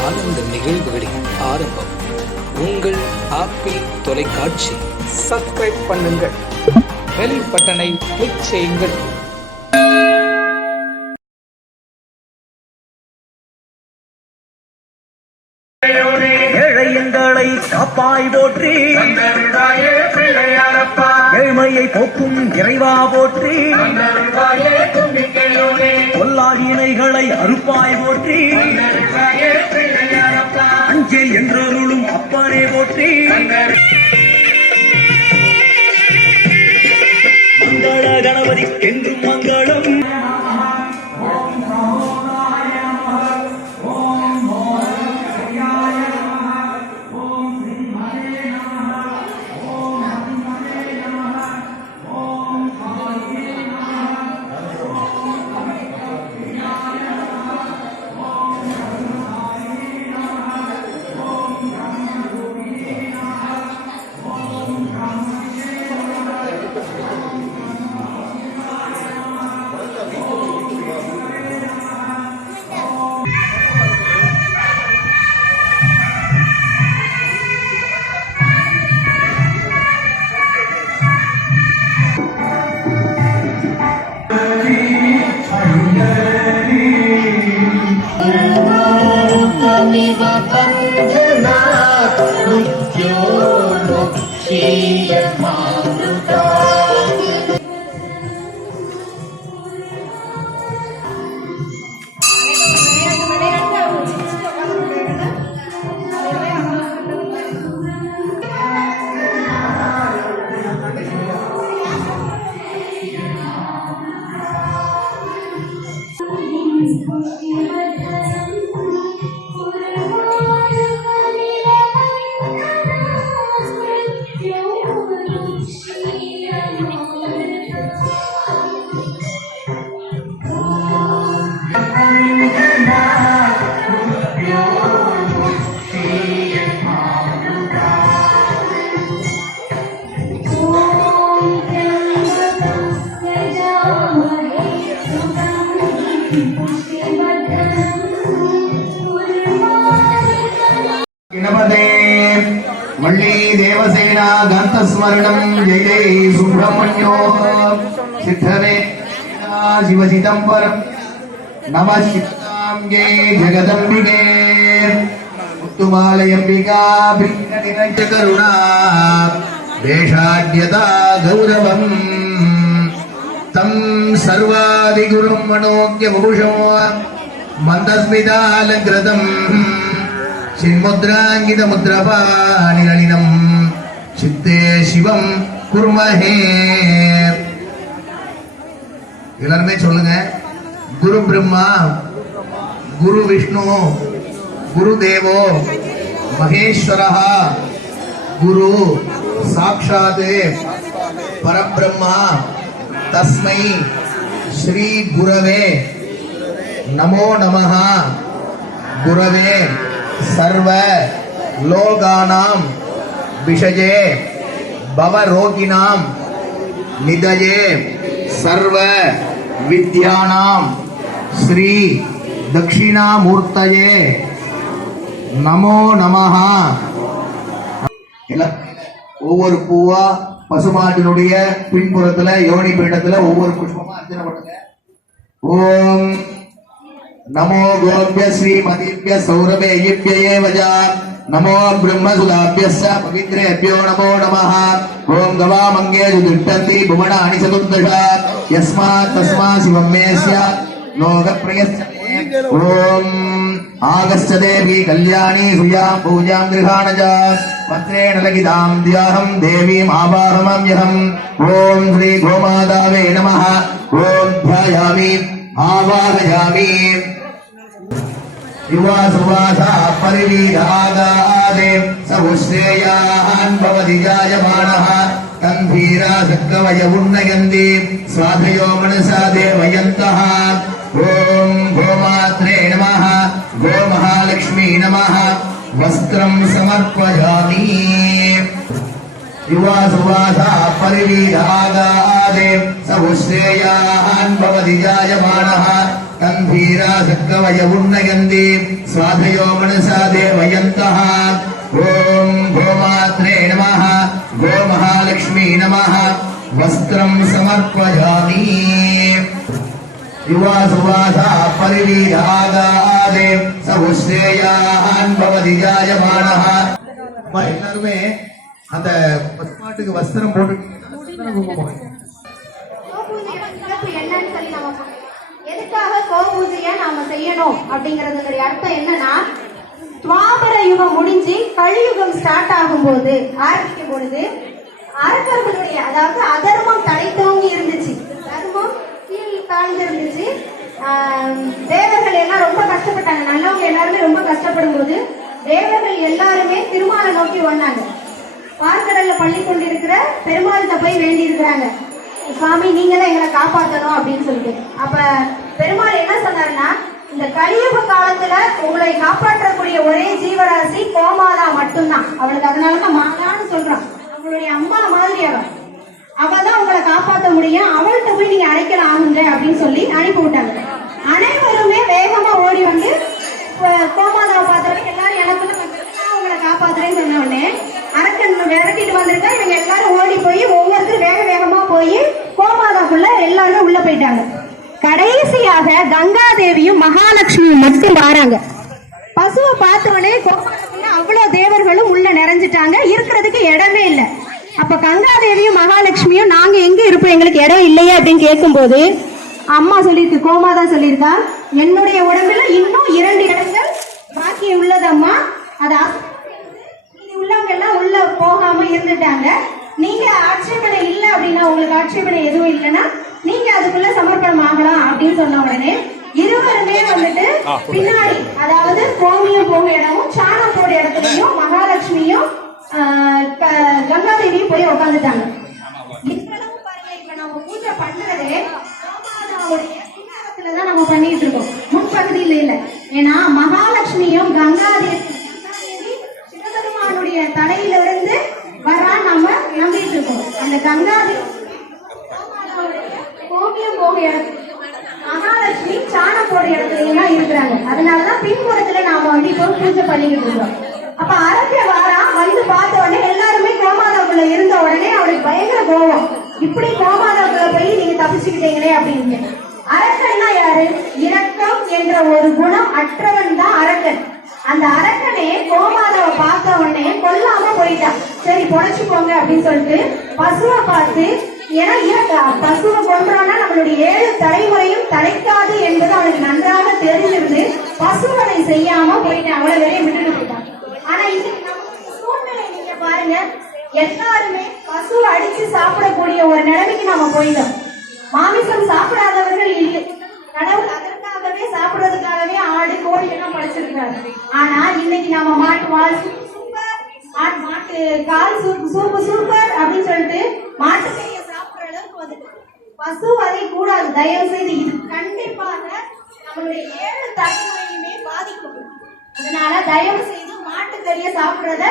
ஆனந்த நிகழ்வுகளின் ஆரம்பம். உங்கள் ஆப்பிள் தொலைக்காட்சி. சப்ஸ்கிரைப் பண்ணுங்கள். பெல் பட்டனை கிளிக் செய்யுங்கள். ஏழையங்களை காப்பாய் போற்றி. ஏழ்மையை போக்கும் இறைவா போற்றி. தந்தருள்வாயே தும்பிக்கையோனே பொல்லாகினைகளை அறுப்பாய் போற்றி. தந்தருள்வாயே என்றொருளும் அஞ்சில் போற்றி. மங்கள கணபதி என்றும் மங்களம். त्वमिव बन्धनात् मृत्योर्मुक्षीयमामृता దేవసేనా గంతస్మరణం జై జై సుబ్రహ్మణ్యో సిద్ధమే శివ చిదంబరం నమ చిత్తాంగే జగదంబికే ముత్తుమాలయంబికా భిన్న నిరంజ కరుణా వేషాడ్యతా గౌరవం తం సర్వాదిగురుం మనోజ్ఞభూషో మందస్మితాలంకృతం श्रीमुद्राङ्गितमुद्रपानिरणिनम् சித்தே சிவம் குருமகே. எல்லாருமே சொல்லுங்க. குரு பிரம்மா குரு விஷ்ணு குரு தேவோ மகேஸ்வரா குரு சாட்சாத் பரபிரம்மா தஸ்மை ஸ்ரீ குரவே. நமோ நமஹா. குரவே சர்வ லோகானாம். விஷஜே பவரோகினாம் நிதயே சர்வ வித்யானாம் ஸ்ரீ தட்சிணாமூர்த்தயே நமோ நமஹா ஒவ்வொரு பூவா பசுமாட்டினுடைய பின்புறத்துல யோனி பீடத்துல ஒவ்வொரு புஷ்பமா அர்ச்சனை பண்ணுங்க ஓம் நமோ கோபிய ஸ்ரீ மதிபிய சௌரபேயிபியே வஜா నమో బ్రహ్మసుదాభ్యస్య పవిత్రేభ్యో నమో నమ ఓం గవామంగేషు తిష్టంతి భువనాని చతుర్దశ యస్మాత్ తస్మా శివం మేస్య ఓం ఆగస్దేవి కళ్యాణీ సుయాం పూజాం గృహాణ చ పత్రేణ లగితాం ద్యాహం దేవీం ఆవాహమమ్యహం ఓం శ్రీ గోమాదావే నమ ఓం ధ్యాయామి ఆవాహయామి యువాసువాస परिवीधमादादे समुश्रेयान् भवति जायमानः। तन्धीरा शक्तवयमुन्नयन्ति, स्वाधयो मनसा देवयन्तः। ॐ गोमात्रे नमः, गोमहालक्ष्मी नमः। वस्त्रं समर्पयामि। युवा सुवासा परिवीधादादे समुश्रेयान् भवति जायमानः। तन्धीरासक्तवय उन्नयन्ति साधयो मनसा देवयन्तः ॐ गोमात्रे नमः गोमहालक्ष्मी नमः वस्त्रं समर्पयामि युवा सुवासा परिवीरागादे சவுஸ்ரேயான் பவதி ஜாயமானஹ அம்மா, எல்லாருமே அந்த பசுமாட்டுக்கு வஸ்திரம் போட்டுட்டீங்கன்னா குங்குமம் எதுக்காக கோபூஜைய நாம செய்யணும் அப்படிங்கறதுடைய அர்த்தம் என்னன்னா துவாபர யுகம் முடிஞ்சு கலியுகம் ஸ்டார்ட் ஆகும்போது ஆரம்பிக்கும் பொழுது அரசர்களுடைய அதாவது அதர்மம் தலை தோங்கி இருந்துச்சு. தர்மம் கீழ் தாழ்ந்து இருந்துச்சு. தேவர்கள் எல்லாம் ரொம்ப கஷ்டப்பட்டாங்க. நல்லவங்க எல்லாருமே ரொம்ப கஷ்டப்படும் போது தேவர்கள் எல்லாருமே திருமாலை நோக்கி வந்தாங்க பார்க்கடல்ல பள்ளி கொண்டிருக்கிற பெருமாள்கிட்ட போய் வேண்டி இருக்கிறாங்க சுவாமி நீங்க தான் எங்களை காப்பாற்றணும் அப்படின்னு சொல்லிட்டு. அப்ப பெருமாள் என்ன சொன்னாருன்னா இந்த கலியுக காலத்துல உங்களை காப்பாற்றக்கூடிய ஒரே ஜீவராசி கோமாதா மட்டும்தான். அவளுக்கு அதனாலதான் மாதான்னு சொல்றான். அவளுடைய அம்மா மாதிரி அவ அவதான் உங்களை காப்பாற்ற முடியும். அவள்கிட்ட போய் நீங்க அடைக்கல ஆகுங்க அப்படின்னு சொல்லி அனுப்பி விட்டாங்க. அனைவருமே வேகமா ஓடி வந்து கோமாதாவை பார்த்தவங்க எல்லாரும் எனக்குள்ள நான் உங்களை காப்பாத்துறேன்னு சொன்ன உடனே அரக்கன் விரட்டிட்டு வந்திருக்கா. இவங்க எல்லாரும் ஓடி போய் ஒவ்வொருத்தரும் வேக வேகமா போய் கோமாதாக்குள்ள எல்லாரும் உள்ள போயிட்டாங்க. கடைசியாக கங்காதேவியும் மகாலட்சுமியும் மட்டும் வராங்க. பசுவை பார்த்த உடனே கோமாதாக்குள்ள அவ்வளவு தேவர்களும் உள்ள நிறைஞ்சிட்டாங்க. இருக்கிறதுக்கு இடமே இல்லை. அப்ப கங்காதேவியும் மகாலட்சுமியும் நாங்க எங்க இருப்போம்? எங்களுக்கு இடம் இல்லையே அப்படின்னு கேட்கும்போது அம்மா சொல்லியிருக்கு கோமாதா சொல்லியிருக்கா என்னுடைய உடம்புல இன்னும் இரண்டு இடங்கள் பாக்கி உள்ளதம்மா. அது உள்ளவங்க எல்லாம் உள்ள போகாம இருந்துட்டாங்க. நீங்க ஆட்சேபனை இல்ல அப்படின்னா உங்களுக்கு ஆட்சேபனை எதுவும் இல்லைன்னா நீங்க அதுக்குள்ள சமர்ப்பணம் ஆகலாம் அப்படின்னு சொன்ன உடனே இருவருமே வந்துட்டு பின்னாடி அதாவது கோமியம் போக இடமும் சாணம் போட இடத்துலயும் மகாலட்சுமியும் கங்காதேவியும் போய் உட்காந்துட்டாங்க இவ்வளவு பாருங்க இப்ப நம்ம பூஜை பண்றதே நம்ம பண்ணிட்டு இருக்கோம். முன்பகுதியில் இல்ல. ஏன்னா மகாலட்சுமியும் கங்காதேவி சிவபெருமானுடைய தலையிலிருந்து வரா நம்ம நம்பிட்டு இருக்கோம் அந்த கங்காதேவி கோமாதாவுடைய கோமியம் போக இடத்துல மகாலட்சுமி சாணம் போடுற இடத்துலயும் தான் இருக்கிறாங்க அதனாலதான் பின்புறத்துல நாம வந்து இப்போ பூஜை அப்ப அரபிய வாரா வந்து பார்த்த உடனே எல்லாருமே கோமாதாக்குள்ள இருந்த உடனே அவளுக்கு பயங்கர கோபம். இப்படி கோமாதாக்குள்ள போய் நீங்க தப்பிச்சுக்கிட்டீங்களே அப்படின்னு அரக்கன்னா யாரு? இரக்கம் என்ற ஒரு குணம் அற்றவன் தான் அரக்கன். அந்த அரக்கனே கோமாதாவை பார்த்த உடனே கொல்லாம போயிட்டான். சரி பொழைச்சு போங்க அப்படின்னு சொல்லிட்டு பசுவை பார்த்து ஏன்னா இரக்க பசுவை கொன்றோம்னா நம்மளுடைய ஏழு தலைமுறையும் தலைக்காது என்பது அவனுக்கு நன்றாக தெரிஞ்சிருந்து பசுவனை செய்யாம போயிட்டான். அவ்வளவு வேலையை விட்டுட்டு ஆனா இன்னைக்கு நம்ம சூழ்நிலை நீங்க பாருங்க. எல்லாருமே பசு அடிச்சு சாப்பிடக்கூடிய ஒரு நிலைமைக்கு நாம போயிட்டோம். மாமிசம் சாப்பிடாதவர்கள் இல்லை கடவுள் அதற்காகவே சாப்பிடுறதுக்காகவே ஆடு கோழி எல்லாம் படைச்சிருக்காரு ஆனா இன்னைக்கு நாம மாட்டு வாழ் சூப்பர். மாட்டு மாட்டு கால் சூப்பு சூப்பு சூப்பர் அப்படின்னு சொல்லிட்டு மாட்டு சாப்பிடுற அளவுக்கு வந்துட்டு பசு அதை கூடாது. தயவு செய்து இது கண்டிப்பாக நம்மளுடைய ஏழு தலைமுறையுமே பாதிக்கும். அதனால தயவு செய்து மாட்டு கறியை சாப்பிடுறத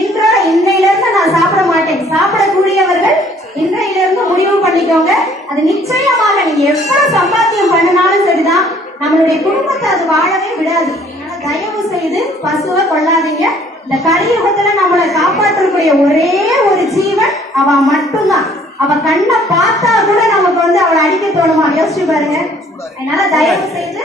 இன்ற இன்றையில இருந்து நான் சாப்பிட மாட்டேன். சாப்பிடக்கூடியவர்கள் இன்றையில இருந்து முடிவு பண்ணிக்கோங்க. அது நிச்சயமாக நீங்க எவ்வளவு சம்பாத்தியம் பண்ணினாலும் சரிதான். நம்மளுடைய குடும்பத்தை அது வாழவே விடாது. அதனால தயவு செய்து பசுவை கொள்ளாதீங்க. இந்த கலியுகத்துல நம்மளை காப்பாற்றக்கூடிய ஒரே ஒரு ஜீவன் அவ மட்டும்தான். அவ கண்ணை பார்த்தா கூட நமக்கு வந்து அவளை அடிக்க தோணுமா? யோசிச்சு பாருங்க. அதனால தயவு செய்து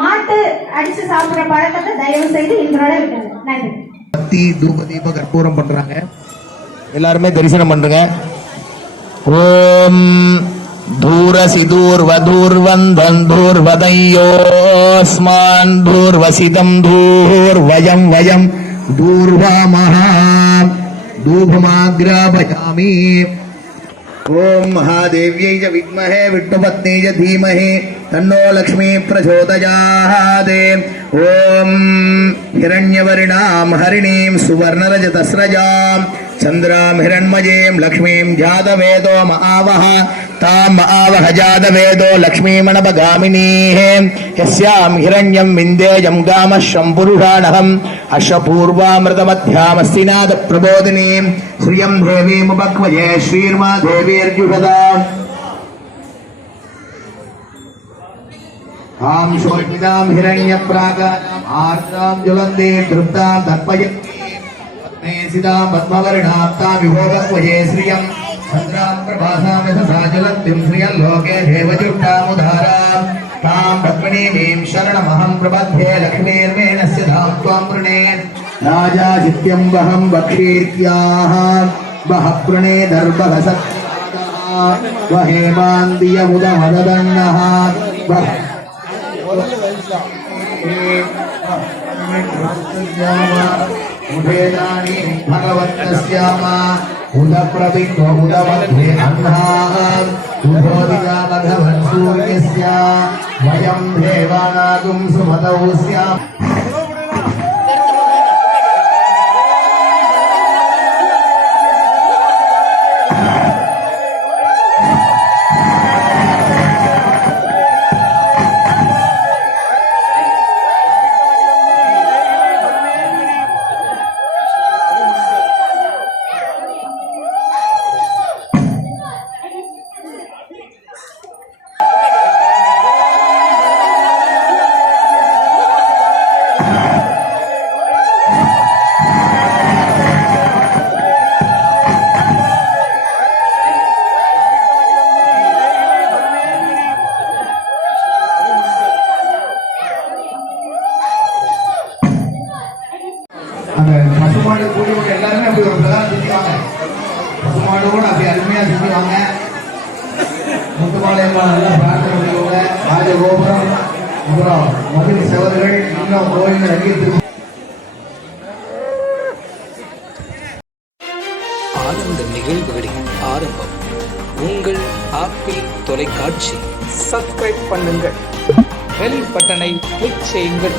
மாட்டு அடிச்சு சாப்பிடுற பழக்கத்தை தயவு செய்து இன்றோட விட்டுங்க நன்றி. பத்தி தூப தீப கற்பூரம் பண்றாங்க. எல்லாருமே தரிசனம் பண்றங்க. ஓம் தூரசி தூர்வதூர்வந்தன் தூர்வதையோஸ்மான் தூர்வசிதம் தூர்வயம் வயம் ओम महादेव विमहे विद्महे विष्णुपत्नी च तन्नो लक्ष्मी प्रचोदयात् ॐ हरिणी हरिणीं सुवर्णरजतस्रजाम्। चन्द्राम् हिरण्मयीम् लक्ष्मीम् जातवेदो महावः ताम् महावह जातवेदो लक्ष्मीमणपगामिनीः यस्याम् हिरण्यम् विन्देयम् गामः शम्पुरुषाणहम् अशपूर्वामृतमध्यामस्ति नादप्रबोधिनीम् श्रियम् देवीमुपक्वये श्रीर्मा देवीर्जुषदा आम् शोकिताम् हिरण्यप्रागाम् आर्ताम् ज्वलन्ते तृप्ताम् तर्पयन्ति नेसितां पद्मवर्णाप्तां विभोगस्वये श्रियं। चन्द्रां प्रभासां यशसा ज्वलन्तीं श्रियं लोके देवजुट्टामुधारां तां पद्मिनीमीं शरणमहं Yeah, उभेदानि भगवन्तस्याम उदप्रवित्व उदमध्ये अह्नाः उभोदिता भगवन् सूर्यस्य वयं देवानागुं सुमतौ स्याम् முத்துமாலையம்மா நல்லா பிரார்த்தனை பண்ணுவாங்க ராஜகோபுரம் அப்புறம் மதுரை செவர்கள் இன்னும் கோயில் நிறைய திரு ஆனந்த நிகழ்வுகளின் ஆரம்பம். உங்கள் ஆப்பிள் தொலைக்காட்சி. சப்ஸ்கிரைப் பண்ணுங்கள். பெல் பட்டனை கிளிக் செய்யுங்கள்.